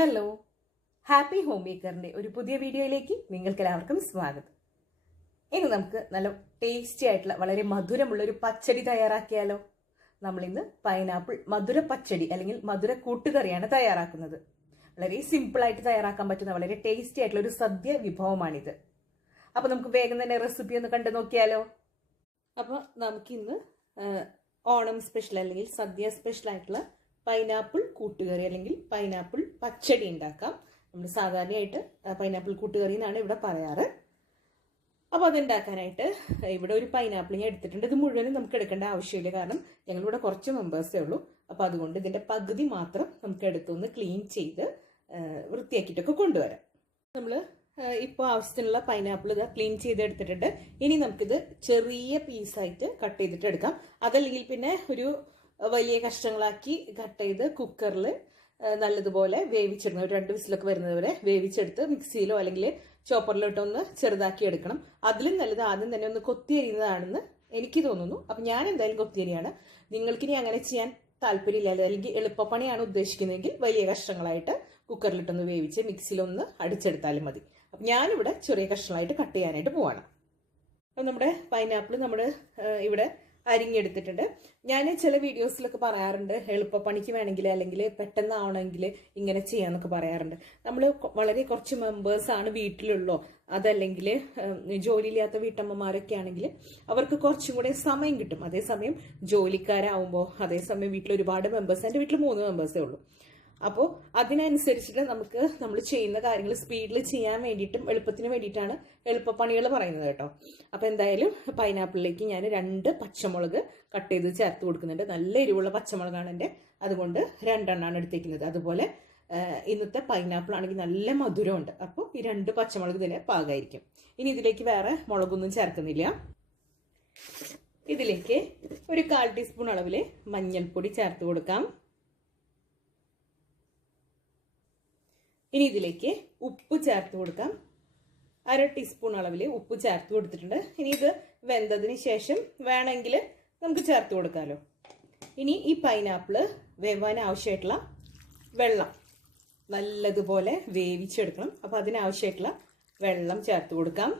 Hello, happy home മേക്കറിൻ്റെ ഒരു പുതിയ വീഡിയോയിലേക്ക് നിങ്ങൾക്ക് എല്ലാവർക്കും സ്വാഗതം. ഇന്ന് നമുക്ക് നല്ല ടേസ്റ്റി ആയിട്ടുള്ള വളരെ മധുരമുള്ള ഒരു പച്ചടി തയ്യാറാക്കിയാലോ. നമ്മളിന്ന് പൈനാപ്പിൾ മധുര പച്ചടി അല്ലെങ്കിൽ മധുര കൂട്ടുകറിയാണ് തയ്യാറാക്കുന്നത്. വളരെ സിമ്പിളായിട്ട് തയ്യാറാക്കാൻ പറ്റുന്ന വളരെ ടേസ്റ്റി ആയിട്ടുള്ള ഒരു സദ്യ വിഭവമാണിത്. അപ്പോൾ നമുക്ക് വേഗം തന്നെ റെസിപ്പി ഒന്ന് കണ്ടു നോക്കിയാലോ. അപ്പോൾ നമുക്കിന്ന് ഓണം സ്പെഷ്യൽ അല്ലെങ്കിൽ സദ്യ സ്പെഷ്യൽ ആയിട്ടുള്ള പൈനാപ്പിൾ കൂട്ടുകറി അല്ലെങ്കിൽ പൈനാപ്പിൾ പച്ചടി ഉണ്ടാക്കാം. നമ്മൾ സാധാരണയായിട്ട് പൈനാപ്പിൾ കൂട്ടുകറി എന്നാണ് ഇവിടെ പറയാറ്. അപ്പോൾ അതുണ്ടാക്കാനായിട്ട് ഇവിടെ ഒരു പൈനാപ്പിൾ ഞാൻ എടുത്തിട്ടുണ്ട്. ഇത് മുഴുവനും നമുക്ക് എടുക്കേണ്ട ആവശ്യമില്ല, കാരണം ഞങ്ങളിവിടെ കുറച്ച് മെമ്പേഴ്സേ ഉള്ളൂ. അപ്പോൾ അതുകൊണ്ട് ഇതിൻ്റെ പകുതി മാത്രം നമുക്ക് എടുത്തൊന്ന് ക്ലീൻ ചെയ്ത് വൃത്തിയാക്കിയിട്ടൊക്കെ കൊണ്ടുവരാം. നമ്മൾ ഇപ്പോൾ ആവശ്യത്തിനുള്ള പൈനാപ്പിൾ ഇത് ക്ലീൻ ചെയ്ത് എടുത്തിട്ടുണ്ട്. ഇനി നമുക്കിത് ചെറിയ പീസായിട്ട് കട്ട് ചെയ്തിട്ട് എടുക്കാം. അതല്ലെങ്കിൽ പിന്നെ ഒരു വലിയ കഷ്ണങ്ങളാക്കി കട്ട് ചെയ്ത് കുക്കറിൽ നല്ലതുപോലെ വേവിച്ചെടുക്കണം. ഒരു 2 വിസിലൊക്കെ വരുന്നത് വരെ വേവിച്ചെടുത്ത് മിക്സിയിലോ അല്ലെങ്കിൽ ചോപ്പറിലോ ഇട്ടൊന്ന് ചെറുതാക്കി എടുക്കണം. അതിലും നല്ലത് ആദ്യം തന്നെ ഒന്ന് കൊത്തിയരിയുന്നതാണെന്ന് എനിക്ക് തോന്നുന്നു. അപ്പം ഞാൻ എന്തായാലും കൊത്തിയരിയാണ്. നിങ്ങൾക്കിനി അങ്ങനെ ചെയ്യാൻ താല്പര്യമില്ല അല്ലെങ്കിൽ എളുപ്പപ്പണിയാണ് ഉദ്ദേശിക്കുന്നതെങ്കിൽ വലിയ കഷ്ണങ്ങളായിട്ട് കുക്കറിലിട്ടൊന്ന് വേവിച്ച് മിക്സിയിലൊന്ന് അടിച്ചെടുത്താലും മതി. അപ്പം ഞാനിവിടെ ചെറിയ കഷ്ണങ്ങളായിട്ട് കട്ട് ചെയ്യാനായിട്ട് പോവാണ്. അപ്പം നമ്മുടെ പൈനാപ്പിൾ നമ്മൾ ഇവിടെ അരിഞ്ഞെടുത്തിട്ടുണ്ട്. ഞാൻ ചില വീഡിയോസിലൊക്കെ പറയാറുണ്ട് എളുപ്പപ്പണിക്ക് വേണമെങ്കിൽ അല്ലെങ്കിൽ പെട്ടെന്നാവണമെങ്കിൽ ഇങ്ങനെ ചെയ്യാന്നൊക്കെ പറയാറുണ്ട്. നമ്മൾ വളരെ കുറച്ച് മെമ്പേഴ്സാണ് വീട്ടിലുള്ളൂ, അതല്ലെങ്കിൽ ജോലിയില്ലാത്ത വീട്ടമ്മമാരൊക്കെ ആണെങ്കിൽ അവർക്ക് കുറച്ചും കൂടെ സമയം കിട്ടും. അതേസമയം ജോലിക്കാരാവുമ്പോൾ അതേസമയം വീട്ടിൽ ഒരുപാട് മെമ്പേഴ്സ്, എൻ്റെ വീട്ടിൽ 3 മെമ്പേഴ്സേ ഉള്ളൂ. അപ്പോൾ അതിനനുസരിച്ചിട്ട് നമ്മൾ ചെയ്യുന്ന കാര്യങ്ങൾ സ്പീഡിൽ ചെയ്യാൻ വേണ്ടിയിട്ടും എളുപ്പത്തിന് വേണ്ടിയിട്ടാണ് എളുപ്പപ്പണികൾ പറയുന്നത് കേട്ടോ. അപ്പോൾ എന്തായാലും പൈനാപ്പിളിലേക്ക് ഞാൻ 2 പച്ചമുളക് കട്ട് ചെയ്ത് ചേർത്ത് കൊടുക്കുന്നുണ്ട്. നല്ല എരിവുള്ള പച്ചമുളകാണ് എൻ്റെ, അതുകൊണ്ട് 2 എണ്ണമാണ് എടുത്തേക്കുന്നത്. അതുപോലെ ഇന്നത്തെ പൈനാപ്പിൾ ആണെങ്കിൽ നല്ല മധുരമുണ്ട്. അപ്പോൾ ഈ 2 പച്ചമുളക് ഇതിന് പാകമായിരിക്കും. ഇനി ഇതിലേക്ക് വേറെ മുളകൊന്നും ചേർക്കുന്നില്ല. ഇതിലേക്ക് ഒരു 1/4 ടീസ്പൂൺ അളവിൽ മഞ്ഞൾപ്പൊടി ചേർത്ത് കൊടുക്കാം. ഇനി ഇതിലേക്ക് ഉപ്പ് ചേർത്ത് കൊടുക്കാം. 1/2 ടീസ്പൂൺ അളവിൽ ഉപ്പ് ചേർത്ത് കൊടുത്തിട്ടുണ്ട്. ഇനി ഇത് വെന്തതിന് ശേഷം വേണമെങ്കിൽ നമുക്ക് ചേർത്ത് കൊടുക്കാമല്ലോ. ഇനി ഈ പൈനാപ്പിള് വേവാൻ ആവശ്യമായിട്ടുള്ള വെള്ളം നല്ലതുപോലെ വേവിച്ചെടുക്കണം. അപ്പോൾ അതിനാവശ്യമായിട്ടുള്ള വെള്ളം ചേർത്ത് കൊടുക്കാം.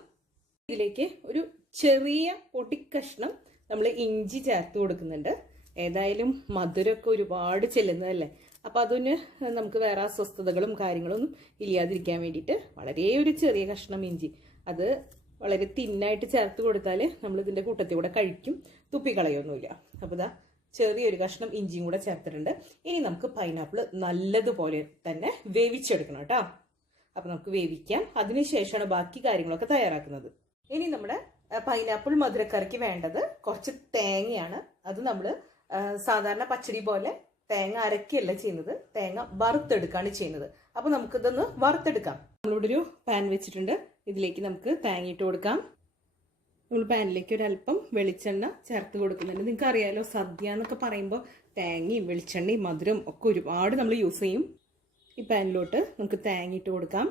ഇതിലേക്ക് ഒരു ചെറിയ പൊടിക്കഷ്ണം നമ്മൾ ഇഞ്ചി ചേർത്ത് കൊടുക്കുന്നുണ്ട്. ഏതായാലും മധുരമൊക്കെ ഒരുപാട് ചെല്ലുന്നതല്ലേ, അപ്പോൾ അതിന് നമുക്ക് വേറെ അസ്വസ്ഥതകളും കാര്യങ്ങളൊന്നും ഇല്ലാതിരിക്കാൻ വേണ്ടിയിട്ട് വളരെ ഒരു ചെറിയ കഷ്ണം ഇഞ്ചി, അത് വളരെ തിന്നായിട്ട് ചേർത്ത് കൊടുത്താൽ നമ്മൾ ഇതിൻ്റെ കൂട്ടത്തിൽ കൂടെ കഴിക്കും, തുപ്പിക്കളയൊന്നുമില്ല. അപ്പോൾ ഇതാ ചെറിയൊരു കഷ്ണം ഇഞ്ചിയും കൂടെ ചേർത്തിട്ടുണ്ട്. ഇനി നമുക്ക് പൈനാപ്പിൾ നല്ലതുപോലെ തന്നെ വേവിച്ചെടുക്കണം കേട്ടോ. അപ്പോൾ നമുക്ക് വേവിക്കാം. അതിനുശേഷമാണ് ബാക്കി കാര്യങ്ങളൊക്കെ തയ്യാറാക്കുന്നത്. ഇനി നമ്മുടെ പൈനാപ്പിൾ മധുരക്കറിക്ക് വേണ്ടത് കുറച്ച് തേങ്ങയാണ്. അത് നമ്മൾ സാധാരണ പച്ചടി പോലെ തേങ്ങ അരക്കുകയല്ല ചെയ്യുന്നത്, തേങ്ങ വറുത്തെടുക്കുകയാണ് ചെയ്യുന്നത്. അപ്പോൾ നമുക്കിതൊന്ന് വറുത്തെടുക്കാം. നമ്മളിവിടെ ഒരു പാൻ വെച്ചിട്ടുണ്ട്. ഇതിലേക്ക് നമുക്ക് തേങ്ങ ഇട്ട് കൊടുക്കാം. നമ്മൾ പാനിലേക്ക് ഒരല്പം വെളിച്ചെണ്ണ ചേർത്ത് കൊടുക്കുന്നുണ്ട്. നിങ്ങൾക്ക് അറിയാലോ, സദ്യ എന്നൊക്കെ പറയുമ്പോൾ തേങ്ങയും വെളിച്ചെണ്ണയും മധുരം ഒക്കെ ഒരുപാട് നമ്മൾ യൂസ് ചെയ്യും. ഈ പാനിലോട്ട് നമുക്ക് തേങ്ങ ഇട്ട് കൊടുക്കാം.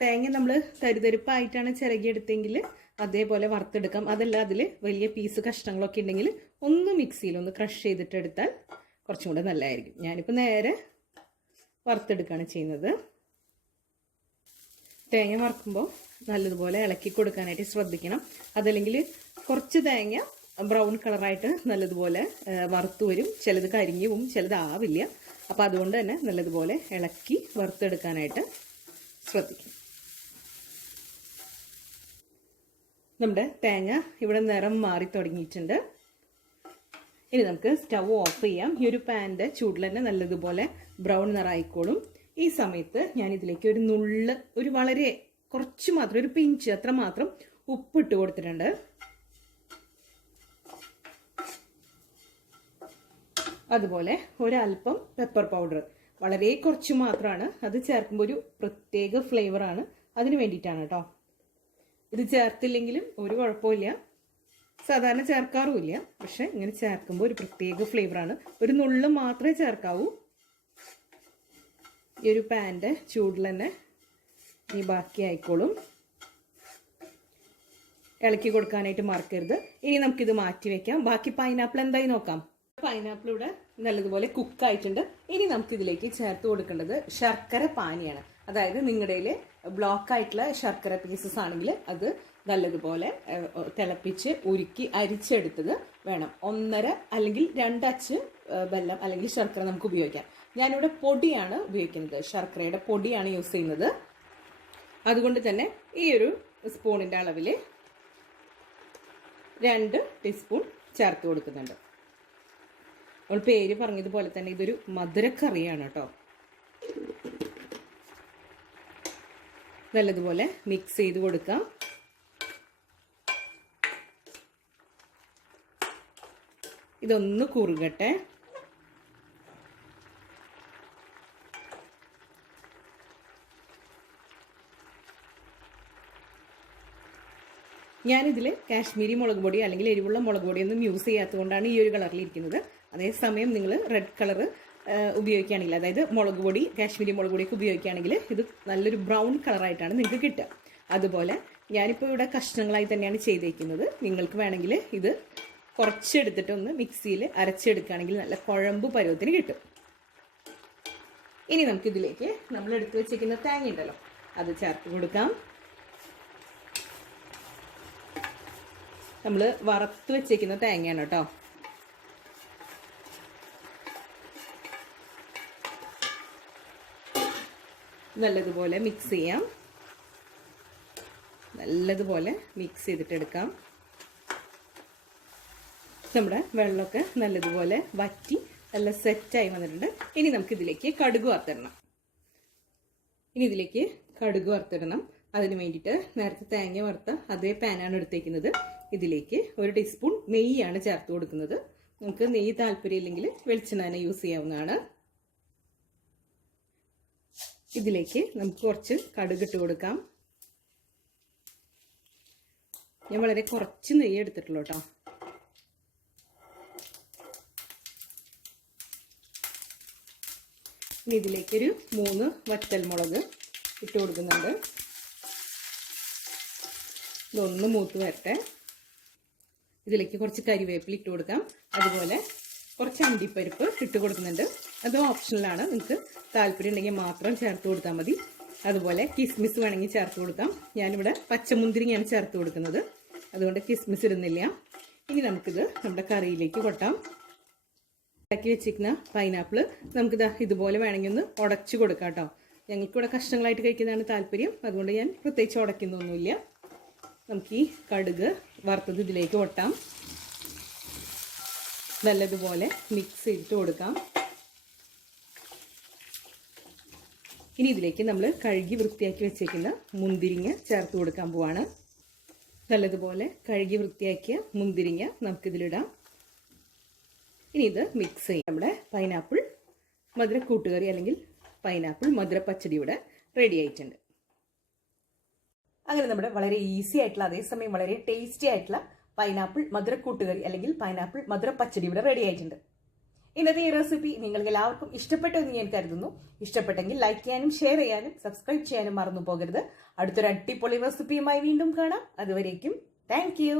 തേങ്ങ നമ്മൾ തരിതരിപ്പായിട്ടാണ് ചിരകിയെടുത്തെങ്കിൽ അതേപോലെ വറുത്തെടുക്കാം. അതല്ല അതിൽ വലിയ പീസ് കഷ്ണങ്ങളൊക്കെ ഉണ്ടെങ്കിൽ ഒന്ന് മിക്സിയിൽ ക്രഷ് ചെയ്തിട്ട് എടുത്താൽ കുറച്ചും കൂടെ നല്ലതായിരിക്കും. ഞാനിപ്പോൾ നേരെ വറുത്തെടുക്കുകയാണ് ചെയ്യുന്നത്. തേങ്ങ വറുക്കുമ്പോൾ നല്ലതുപോലെ ഇളക്കി കൊടുക്കാനായിട്ട് ശ്രദ്ധിക്കണം. അതല്ലെങ്കിൽ കുറച്ച് തേങ്ങ ബ്രൗൺ കളറായിട്ട് നല്ലതുപോലെ വറുത്ത് വരും, ചിലത് കരിഞ്ഞു പോവും, ചിലത് ആവില്ല. അപ്പോൾ അതുകൊണ്ട് തന്നെ നല്ലതുപോലെ ഇളക്കി വറുത്തെടുക്കാനായിട്ട് ശ്രദ്ധിക്കും. നമ്മുടെ തേങ്ങ ഇവിടെ നിറം മാറി തുടങ്ങിയിട്ടുണ്ട്. ഇനി നമുക്ക് സ്റ്റവ് ഓഫ് ചെയ്യാം. ഈ ഒരു പാനിൻ്റെ ചൂടിൽ തന്നെ നല്ലതുപോലെ ബ്രൗൺ നിറായിക്കോളും. ഈ സമയത്ത് ഞാൻ ഇതിലേക്ക് ഒരു നുള്ള്, ഒരു വളരെ കുറച്ച് മാത്രം, ഒരു പിഞ്ച് അത്ര മാത്രം ഉപ്പിട്ട് കൊടുത്തിട്ടുണ്ട്. അതുപോലെ ഒരല്പം പെപ്പർ പൗഡർ, വളരെ കുറച്ച് മാത്രമാണ്. അത് ചേർക്കുമ്പോൾ ഒരു പ്രത്യേക ഫ്ലേവറാണ്, അതിന് വേണ്ടിയിട്ടാണ് കേട്ടോ. ഇത് ചേർത്തില്ലെങ്കിലും ഒരു കുഴപ്പമില്ല, സാധാരണ ചേർക്കാറുമില്ല, പക്ഷെ ഇങ്ങനെ ചേർക്കുമ്പോൾ ഒരു പ്രത്യേക ഫ്ലേവറാണ്. ഒരു നുള്ള് മാത്രമേ ചേർക്കാവൂ. ഈ ഒരു പാനിൻ്റെ ചൂടിൽ തന്നെ ഈ ബാക്കി ആയിക്കോളും. ഇളക്കി കൊടുക്കാനായിട്ട് മറക്കരുത്. ഇനി നമുക്കിത് മാറ്റി വയ്ക്കാം. ബാക്കി പൈനാപ്പിൾ എന്തായി നോക്കാം. പൈനാപ്പിൾ ഇവിടെ നല്ലതുപോലെ കുക്കായിട്ടുണ്ട്. ഇനി നമുക്ക് ഇതിലേക്ക് ചേർത്ത് കൊടുക്കേണ്ടത് ശർക്കര പാനിയാണ്. അതായത് നിങ്ങളുടെ ബ്ലോക്ക് ആയിട്ടുള്ള ശർക്കര പീസസ് ആണെങ്കിൽ അത് നല്ലതുപോലെ തിളപ്പിച്ച് ഉരുക്കി അരിച്ചെടുത്തത് വേണം. 1.5 അല്ലെങ്കിൽ 2 അച്ച് വെള്ളം അല്ലെങ്കിൽ ശർക്കര നമുക്ക് ഉപയോഗിക്കാം. ഞാനിവിടെ പൊടിയാണ് ഉപയോഗിക്കുന്നത്, ശർക്കരയുടെ പൊടിയാണ് യൂസ് ചെയ്യുന്നത്. അതുകൊണ്ട് തന്നെ ഈ ഒരു സ്പൂണിൻ്റെ അളവിൽ 2 ടീസ്പൂൺ ചേർത്ത് കൊടുക്കുന്നുണ്ട്. നമ്മൾ പേര് പറഞ്ഞതുപോലെ തന്നെ ഇതൊരു മധുരക്കറിയാണ് കേട്ടോ. നല്ലതുപോലെ മിക്സ് ചെയ്ത് കൊടുക്കാം. ഇതൊന്ന് കുറുകട്ടെ. ഞാനിതിൽ കാശ്മീരി മുളക് പൊടി അല്ലെങ്കിൽ എരിവുള്ള മുളക് പൊടിയൊന്നും യൂസ് ചെയ്യാത്തതുകൊണ്ടാണ് ഈ ഒരു കളറിൽ ഇരിക്കുന്നത്. അതേസമയം നിങ്ങൾ റെഡ് കളർ ഉപയോഗിക്കുകയാണെങ്കിൽ, അതായത് മുളക് പൊടി കാശ്മീരി മുളക് പൊടിയൊക്കെ ഉപയോഗിക്കുകയാണെങ്കിൽ ഇത് നല്ലൊരു ബ്രൗൺ കളറായിട്ടാണ് നിങ്ങൾക്ക് കിട്ടുക. അതുപോലെ ഞാനിപ്പോൾ ഇവിടെ കഷ്ണങ്ങളായി തന്നെയാണ് ചെയ്തേക്കുന്നത്. നിങ്ങൾക്ക് വേണമെങ്കിൽ ഇത് കുറച്ചെടുത്തിട്ടൊന്ന് മിക്സിയിൽ അരച്ചെടുക്കുകയാണെങ്കിൽ നല്ല കുഴമ്പ് പരുവത്തിന് കിട്ടും. ഇനി നമുക്കിതിലേക്ക് നമ്മൾ എടുത്തു വെച്ചിരിക്കുന്ന തേങ്ങ ഉണ്ടല്ലോ അത് ചേർത്ത് കൊടുക്കാം. നമ്മൾ വറുത്ത് വെച്ചേക്കുന്ന തേങ്ങയാണ് കേട്ടോ. നല്ലതുപോലെ മിക്സ് ചെയ്യാം. നല്ലതുപോലെ മിക്സ് ചെയ്തിട്ടെടുക്കാം. നമ്മുടെ വെള്ളമൊക്കെ നല്ലതുപോലെ വറ്റി നല്ല സെറ്റായി വന്നിട്ടുണ്ട്. ഇനി നമുക്കിതിലേക്ക് കടുക് വറുത്തിടണം. അതിന് വേണ്ടിയിട്ട് നേരത്തെ തേങ്ങ വറുത്ത അതേ പാനാണ് എടുത്തേക്കുന്നത്. ഇതിലേക്ക് 1 ടീസ്പൂൺ നെയ്യാണ് ചേർത്ത് കൊടുക്കുന്നത്. നമുക്ക് നെയ്യ് താല്പര്യമില്ലെങ്കിൽ വെളിച്ചെണ്ണ യൂസ് ചെയ്യാവുന്നതാണ്. ഇതിലേക്ക് നമുക്ക് കുറച്ച് കടുക് ഇട്ട് കൊടുക്കാം. ഞാൻ വളരെ കുറച്ച് നെയ്യ് എടുത്തിട്ടുള്ളൂ കേട്ടോ. ഇനി ഇതിലേക്കൊരു 3 വറ്റൽമുളക് ഇട്ട് കൊടുക്കുന്നുണ്ട്. ഇതൊന്ന് മൂത്ത് വരട്ടെ. ഇതിലേക്ക് കുറച്ച് കരിവേപ്പില ഇട്ട് കൊടുക്കാം. അതുപോലെ കുറച്ച് അണ്ടിപ്പരിപ്പ് ഇട്ട് കൊടുക്കുന്നുണ്ട്. അത് ഓപ്ഷണലാണ്, നിങ്ങൾക്ക് താല്പര്യം ഉണ്ടെങ്കിൽ മാത്രം ചേർത്ത് കൊടുത്താൽ മതി. അതുപോലെ കിസ്മിസ് വേണമെങ്കിൽ ചേർത്ത് കൊടുക്കാം. ഞാനിവിടെ പച്ചമുന്തിരിങ്ങയാണ് ചേർത്ത് കൊടുക്കുന്നത്, അതുകൊണ്ട് കിസ്മിസ് ഇടുന്നില്ല. ഇനി നമുക്കിത് നമ്മുടെ കറിയിലേക്ക് കൊട്ടാം. ഉണ്ടാക്കി വെച്ചിരിക്കുന്ന പൈനാപ്പിൾ നമുക്കിത് ഇതുപോലെ വേണമെങ്കിൽ ഒന്ന് ഉടച്ചു കൊടുക്കാം കേട്ടോ. ഞങ്ങൾക്കിവിടെ കഷ്ണങ്ങളായിട്ട് കഴിക്കുന്നതാണ് താല്പര്യം, അതുകൊണ്ട് ഞാൻ പ്രത്യേകിച്ച് ഉടയ്ക്കുന്നൊന്നുമില്ല. നമുക്ക് ഈ കടുക് വറുത്തത് ഇതിലേക്ക് കൊട്ടാം. നല്ലതുപോലെ മിക്സ് ചെയ്തിട്ട് കൊടുക്കാം. ഇനി ഇതിലേക്ക് നമ്മൾ കഴുകി വൃത്തിയാക്കി വെച്ചേക്കുന്ന മുന്തിരിങ്ങ ചേർത്ത് കൊടുക്കാൻ പോവാണ്. നല്ലതുപോലെ കഴുകി വൃത്തിയാക്കിയ മുന്തിരിങ്ങ നമുക്കിതിലിടാം. ഇനി ഇത് മിക്സ് ചെയ്യാം. നമ്മുടെ പൈനാപ്പിൾ മധുര കൂട്ടുകറി അല്ലെങ്കിൽ പൈനാപ്പിൾ മധുര പച്ചടി ഇവിടെ റെഡി ആയിട്ടുണ്ട്. അങ്ങനെ നമ്മുടെ വളരെ ഈസി ആയിട്ടുള്ള അതേസമയം വളരെ ടേസ്റ്റി ആയിട്ടുള്ള പൈനാപ്പിൾ മധുര കൂട്ടുകറി അല്ലെങ്കിൽ പൈനാപ്പിൾ മധുര പച്ചടി ഇവിടെ റെഡി ആയിട്ടുണ്ട്. ഇന്നത്തെ ഈ റെസിപ്പി നിങ്ങൾക്ക് എല്ലാവർക്കും ഇഷ്ടപ്പെട്ടു എന്ന് ഞാൻ കരുതുന്നു. ഇഷ്ടപ്പെട്ടെങ്കിൽ ലൈക്ക് ചെയ്യാനും ഷെയർ ചെയ്യാനും സബ്സ്ക്രൈബ് ചെയ്യാനും മറന്നു പോകരുത്. അടുത്തൊരു അടിപൊളി റെസിപ്പിയുമായി വീണ്ടും കാണാം. അതുവരേക്കും താങ്ക് യു.